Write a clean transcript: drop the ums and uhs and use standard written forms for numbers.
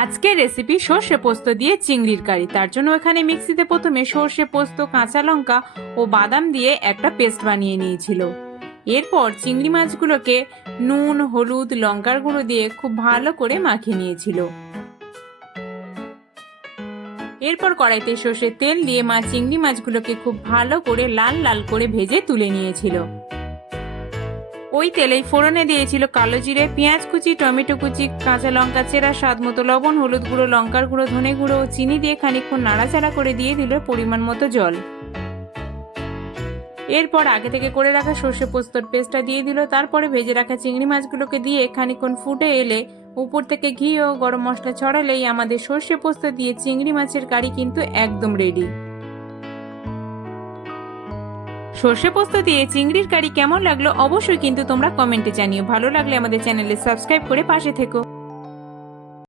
আজকের রেসিপি সর্ষে পোস্ত দিয়ে চিংড়ির কারি। তার জন্য এখানে মিক্সিতে প্রথমে সর্ষে পোস্ত, কাঁচা লঙ্কা ও বাদাম দিয়ে একটা পেস্ট বানিয়ে নিয়েছিল। এরপর চিংড়ি মাছগুলোকে নুন, হলুদ, লঙ্কার গুঁড়ো দিয়ে খুব ভালো করে মাখিয়ে নিয়েছিল। এরপর কড়াইতে সর্ষের তেল দিয়ে চিংড়ি মাছগুলোকে খুব ভালো করে লাল লাল করে ভেজে তুলে নিয়েছিল। ওই তেলেই ফোড়নে দিয়েছিল কালো জিরে, পেঁয়াজ কুচি, টমেটো কুচি, কাঁচা লঙ্কা চেরা, স্বাদ মতো লবণ, হলুদ গুঁড়ো, লঙ্কার গুঁড়ো, ধনে গুঁড়ো ও চিনি দিয়ে খানিকক্ষণ নাড়াচাড়া করে দিয়ে দিল পরিমাণ মতো জল। এরপর আগে থেকে করে রাখা সর্ষে পোস্তর পেস্টটা দিয়ে দিল। তারপরে ভেজে রাখা চিংড়ি মাছগুলোকে দিয়ে খানিকক্ষণ ফুটে এলে উপর থেকে ঘি ও গরম মশলা ছড়ালেই আমাদের সর্ষে পোস্ত দিয়ে চিংড়ি মাছের কারি কিন্তু একদম রেডি। সর্ষে পোস্ত দিয়ে চিংড়ির কারি কেমন লাগলো অবশ্যই কিন্তু তোমরা কমেন্টে জানিও। ভালো লাগলে আমাদের চ্যানেলে সাবস্ক্রাইব করে পাশে থেকো।